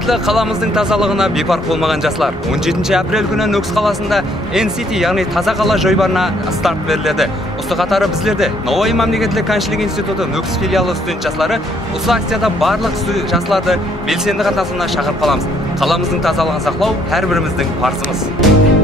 Құрметлі қаламыздың тазалығына бейпарқ болмаған жасылар. 17 апрель күні Нөкс қаласында N-City, яғни таза қала жойбарына старт беріледі. Осы қатары біздерде Науаи мемлекеттік кәншілік институты Нөкс филиалы студент жастары осы акцияда барлық жастарды белсенді қатысуына шақырып қаламыз. Қаламыздың тазалығын сақлау әрбіріміздің парызымыз.